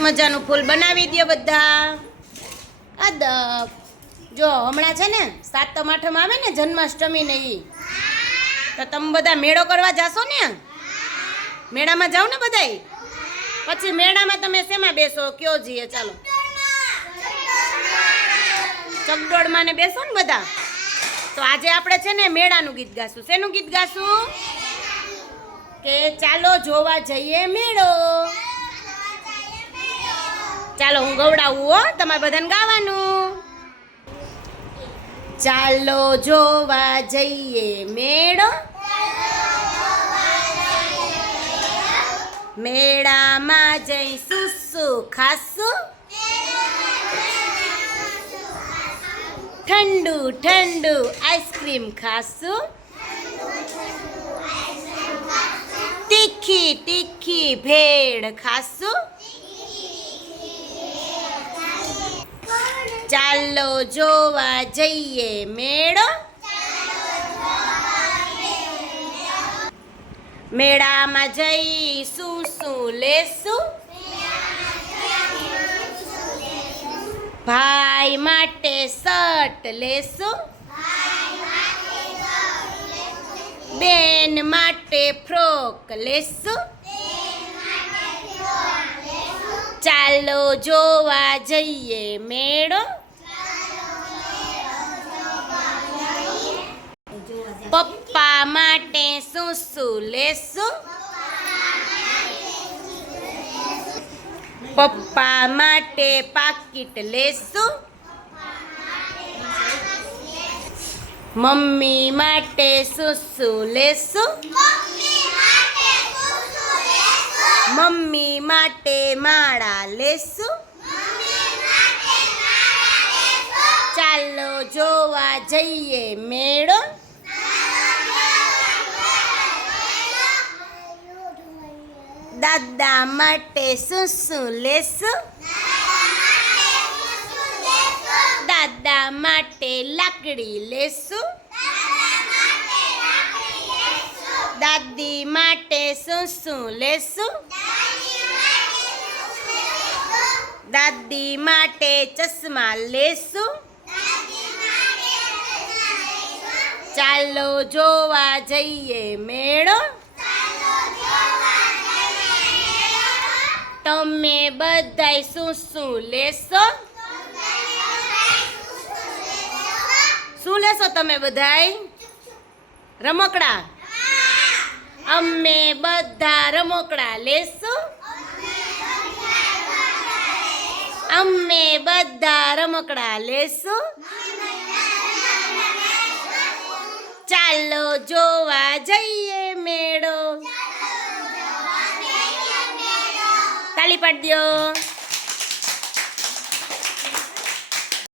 મજાનું ફૂલ બનાવી દો બધા. અદબ. જો, હમણાં છે ને, સાતમ, આઠમ આવે ને જન્માષ્ટમી ને એ તો તમે બધા મેળો કરવા જાશો ને? મેળામાં જાઓ ને બધાય? પછી મેળામાં તમે શેમાં બેસો? કયો જઈએ, ચાલો. ચકડોળમાં ને બેસો ને બધા? તો આજે આપણે છે ને મેળાનું ગીત ગાશું. શેનું ગીત ગાશું? કે ચાલો જોવા જઈએ મેળો. ચાલો હું ગવડાવું હો, તમારે બધાને ગાવાનું. ચાલો જોવા જઈએ મેળો. મેળામાં જઈશું શું ખાશું? ઠંડુ ઠંડુ આઈસ્ક્રીમ ખાશું. તીખી તીખી ભેળ ખાશું. ચાલો જોવા જઈએ મેળો. મેળામાં જઈ શું શું લેશું? ભાઈ માટે શર્ટ લેશું? બેન માટે ફ્રોક લેશું? ચાલો જોવા જઈએ મેળો. પપ્પા માટે શું શું લેશું? પપ્પા માટે પાકીટ લેશું. મમ્મી માટે શું શું લેશું? મમ્મી માટે માળા લેશું. ચાલો જોવા જઈએ મેળો. દાદા માટે શું શું લેશું? દાદા માટે લાકડી લેશું. દાદી માટે શું શું લેશું? દાદી માટે ચશ્મા લેશું. ચાલો જોવા જઈએ મેળો. તમે બધાય શું શું લેશો? શું લેશો તમે બધાય? રમકડા. અમે બધા રમકડા લેશું. અમે બધા રમકડા લેશું. ચાલો જોવા જઈએ. તાળી પાડી દો